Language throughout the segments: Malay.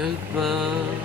Goodbye.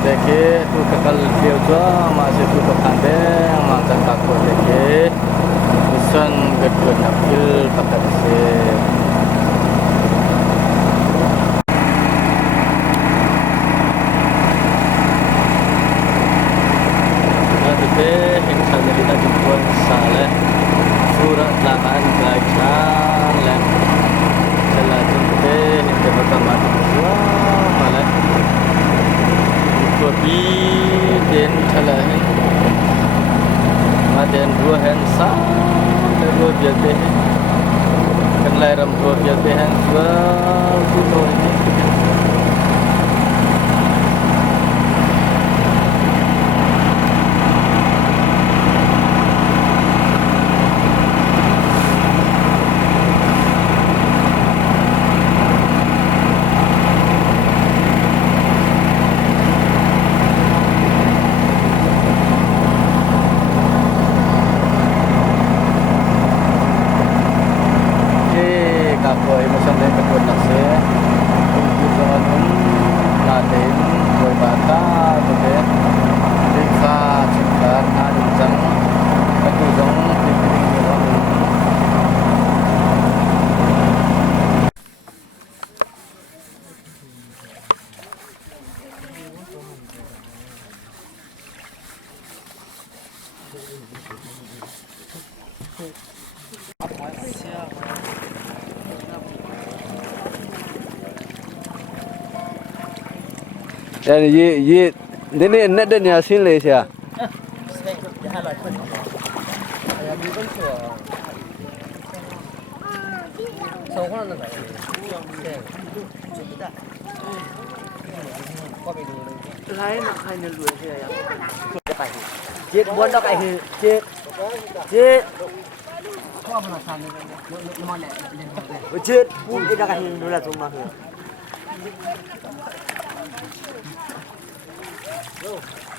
Deke tu kekal dia juga masih tu kekandeng macam takut deke pesan gedung napil pakai se ada insya Allah kita jumpa salah surat lahan belajar dan setelah jumpa kita pertama dua malah kopi dan calahin, maden dua hensa, dua biasa, kenlai ram dua biasa hensa, sudah ini. Dan ye ini nak dan yasin le sia. Lain nak kain dulu sia ya. Cik buat dak ai cik. Cik. Kau apa nak sana ni mana? Cik pun ida kain dulu lah rumah tu.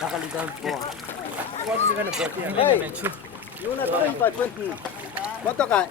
Dah kali dah buat. Buat ni kan buat dia. Hey, you nak tahu apa pun? Buat tak kan?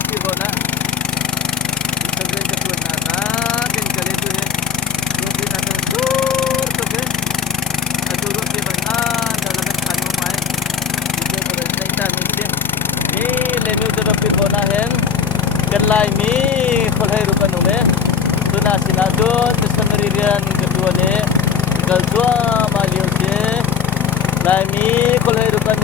piro na segera jatuh na kan kali tu he tu na tur tu ke adurut ke ban dalam kanu mai itu berada di dalam mesin ni lemu tu piro na hen kan lai mi kolhai rupan nule tu na sinadun missionarian kedua ni kalau tua maliu je lai mi kolhai rupan